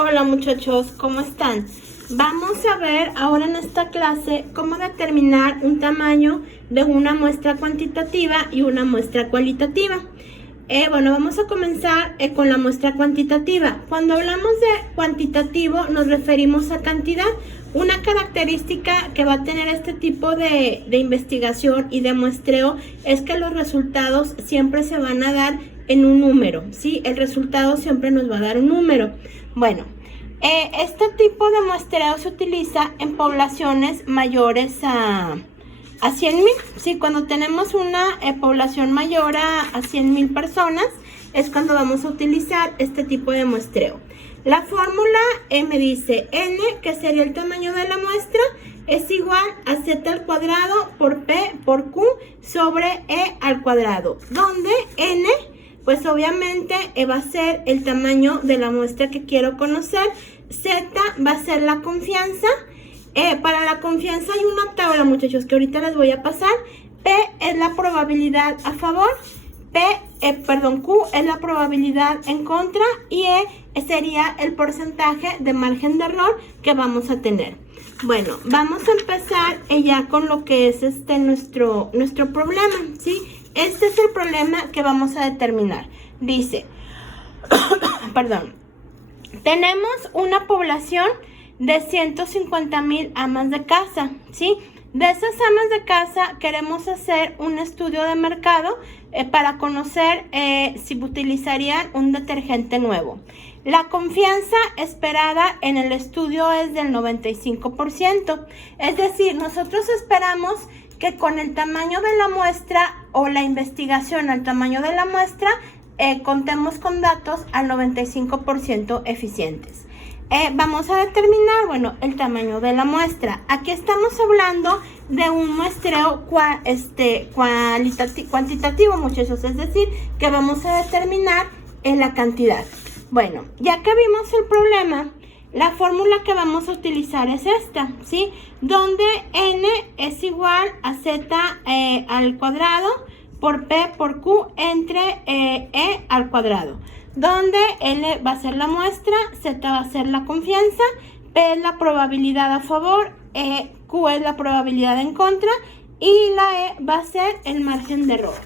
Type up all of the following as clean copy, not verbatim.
Hola muchachos, ¿cómo están? Vamos a ver ahora en esta clase cómo determinar un tamaño de una muestra cuantitativa y una muestra cualitativa. Vamos a comenzar con la muestra cuantitativa. Cuando hablamos de cuantitativo nos referimos a cantidad. Una característica que va a tener este tipo de investigación y de muestreo es que los resultados siempre se van a dar en un número, ¿sí? El resultado siempre nos va a dar un número. Bueno, este tipo de muestreo se utiliza en poblaciones mayores a 100,000, ¿sí? Cuando tenemos una población mayor a 100,000 personas es cuando vamos a utilizar este tipo de muestreo. La fórmula me dice n, que sería el tamaño de la muestra, es igual a z al cuadrado por p por q sobre e al cuadrado, donde n, pues obviamente va a ser el tamaño de la muestra que quiero conocer, z va a ser la confianza. Para la confianza hay una tabla, muchachos, que ahorita les voy a pasar. P es la probabilidad a favor, Q es la probabilidad en contra y E sería el porcentaje de margen de error que vamos a tener. Bueno, vamos a empezar ya con lo que es nuestro problema, ¿sí? Este es el problema que vamos a determinar. Dice, perdón, tenemos una población de 150,000 amas de casa, ¿sí? De esas amas de casa queremos hacer un estudio de mercado para conocer si utilizarían un detergente nuevo. La confianza esperada en el estudio es del 95%. Es decir, nosotros esperamos que con el tamaño de la muestra o la investigación al tamaño de la muestra contemos con datos al 95% eficientes. Vamos a determinar, bueno, el tamaño de la muestra. Aquí estamos hablando de un muestreo cuantitativo, muchachos, es decir, que vamos a determinar la cantidad. Bueno, ya que vimos el problema, la fórmula que vamos a utilizar es esta, ¿sí? Donde n es igual a z al cuadrado por p por q entre e al cuadrado, donde L va a ser la muestra, Z va a ser la confianza, P es la probabilidad a favor, Q es la probabilidad en contra y la E va a ser el margen de error.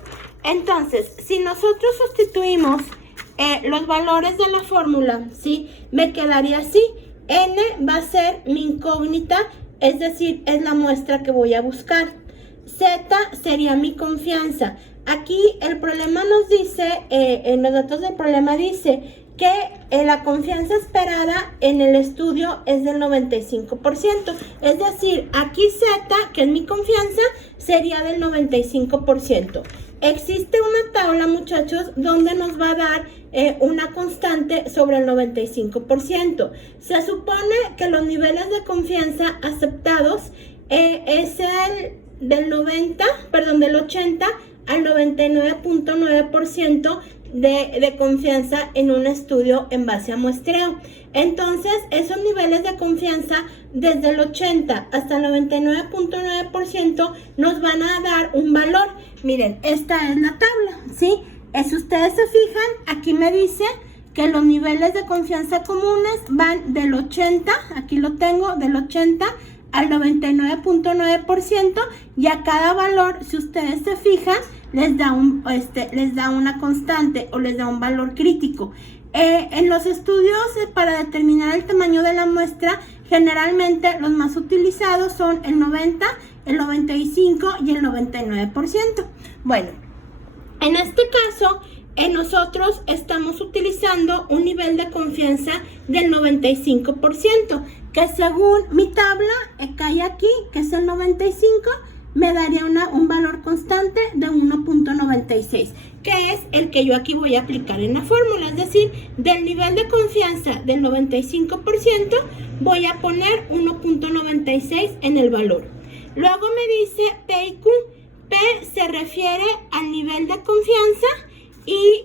Entonces, si nosotros sustituimos los valores de la fórmula, ¿sí? Me quedaría así. N va a ser mi incógnita, es decir, es la muestra que voy a buscar. Z sería mi confianza. Aquí el problema nos dice, en los datos del problema dice que la confianza esperada en el estudio es del 95%. Es decir, aquí Z, que es mi confianza, sería del 95%. Existe una tabla, muchachos, donde nos va a dar una constante sobre el 95%. Se supone que los niveles de confianza aceptados es del 80 al 99.9% de confianza en un estudio en base a muestreo. Entonces, esos niveles de confianza desde el 80 hasta el 99.9% nos van a dar un valor. Miren, esta es la tabla, ¿sí? Si ustedes se fijan, aquí me dice que los niveles de confianza comunes van del 80, aquí lo tengo, del 80 al 99.9% y a cada valor, si ustedes se fijan, les da una constante o les da un valor crítico. En los estudios para determinar el tamaño de la muestra, generalmente los más utilizados son el 90, el 95 y el 99%. Bueno, en este caso, nosotros estamos utilizando un nivel de confianza del 95%, que según mi tabla que hay aquí, que es el 95, me daría un valor constante de 1.96, que es el que yo aquí voy a aplicar en la fórmula. Es decir, del nivel de confianza del 95% voy a poner 1.96 en el valor. Luego me dice P y Q. P se refiere al nivel de confianza y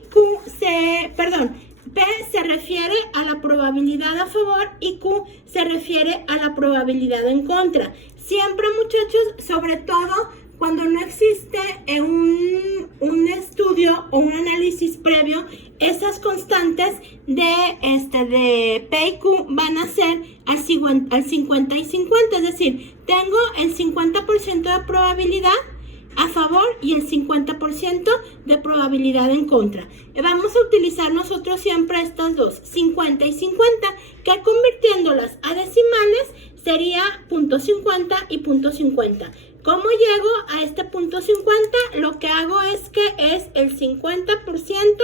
P se refiere a la probabilidad a favor y Q se refiere a la probabilidad en contra. Siempre, muchachos, sobre todo cuando no existe un estudio o un análisis previo, esas constantes de P y Q van a ser al 50 y 50, es decir, tengo el 50% de probabilidad a favor y el 50% de probabilidad en contra. Vamos a utilizar nosotros siempre estas dos, 50 y 50, que convirtiéndolas a decimales sería .50 y .50. ¿Cómo llego a este .50? Lo que hago es que es el 50%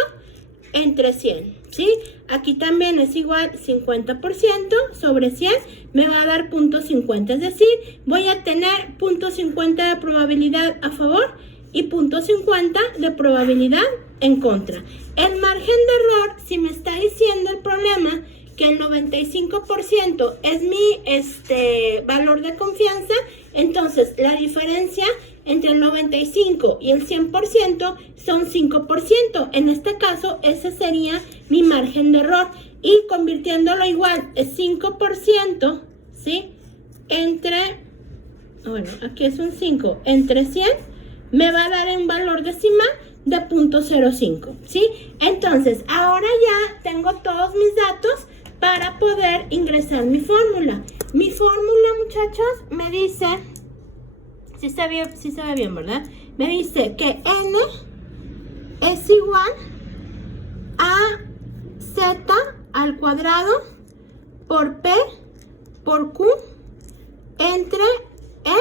entre 100, ¿sí? Aquí también es igual 50% sobre 100, me va a dar .50, es decir, voy a tener .50 de probabilidad a favor y .50 de probabilidad en contra. El margen de error, si me está diciendo el problema que el 95% es mi valor de confianza, entonces la diferencia entre el 95 y el 100% son 5%. En este caso, ese sería mi margen de error. Y convirtiéndolo igual, es 5%, ¿sí? Aquí es un 5, entre 100, me va a dar un valor decimal de .05, ¿sí? Entonces, ahora ya tengo todos mis datos para poder ingresar mi fórmula. Mi fórmula, muchachos, me dice, sí se ve bien, ¿verdad? Me dice que N es igual a Z al cuadrado por P por Q entre E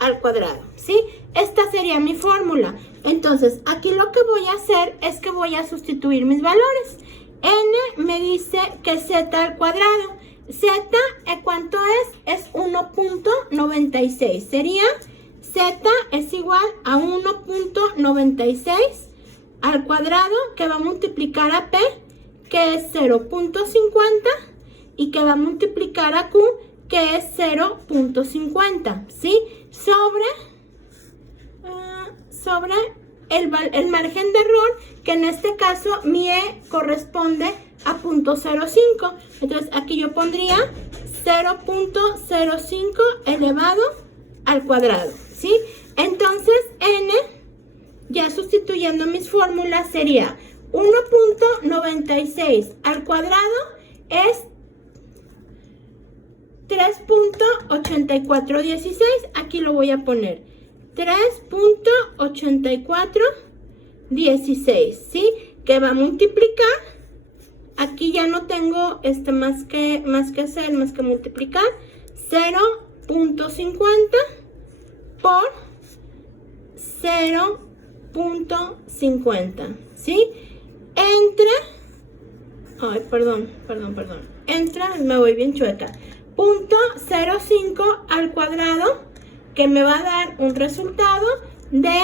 al cuadrado, ¿sí? Esta sería mi fórmula. Entonces, aquí lo que voy a hacer es que voy a sustituir mis valores. N me dice que Z al cuadrado. Z, ¿cuánto es? Es 1.96. Sería Z es igual a 1.96 al cuadrado, que va a multiplicar a P, que es 0.50, y que va a multiplicar a Q, que es 0.50, ¿sí? Sobre el margen de error, que en este caso mi E corresponde a .05. Entonces aquí yo pondría 0.05 elevado al cuadrado, ¿sí? Entonces N, ya sustituyendo mis fórmulas, sería 1.96 al cuadrado es 3.8416. Aquí lo voy a poner 3.8416, ¿sí? Que va a multiplicar. Aquí ya no tengo más que hacer, más que multiplicar. 0.50 por 0.50, ¿sí? Me voy bien chueca. 0.05 al cuadrado, que me va a dar un resultado de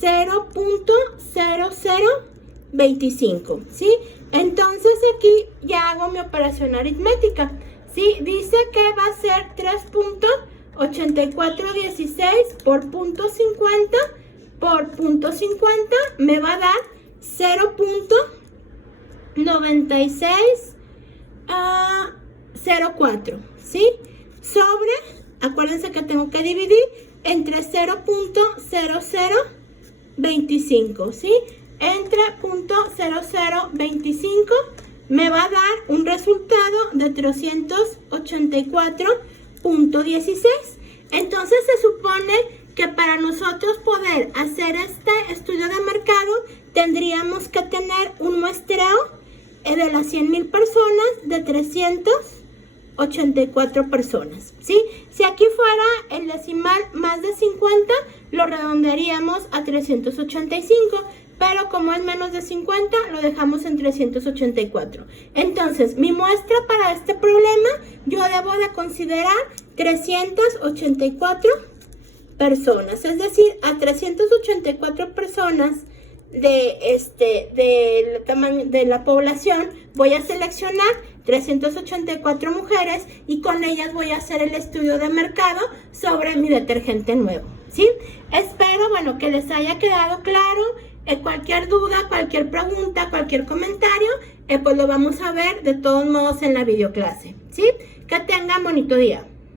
0.0025, ¿sí? Entonces aquí ya hago mi operación aritmética, ¿sí? Dice que va a ser 3.8416 por .50 por .50, me va a dar 0.9604, ¿sí? Sobre, acuérdense que tengo que dividir entre 0.0025, ¿sí? Entre .0025 me va a dar un resultado de 384.16. Entonces se supone que para nosotros poder hacer este estudio de mercado tendríamos que tener un muestreo de las 100,000 personas de 384 personas, ¿sí? Si aquí fuera el decimal más de 50, lo redondearíamos a 385, pero como es menos de 50, lo dejamos en 384. Entonces, mi muestra para este problema, yo debo de considerar 384 personas, es decir, a 384 personas de la población, voy a seleccionar 384 mujeres y con ellas voy a hacer el estudio de mercado sobre mi detergente nuevo, ¿sí? Espero, bueno, que les haya quedado claro. Cualquier duda, cualquier pregunta, cualquier comentario, pues lo vamos a ver de todos modos en la videoclase, ¿sí? Que tengan bonito día.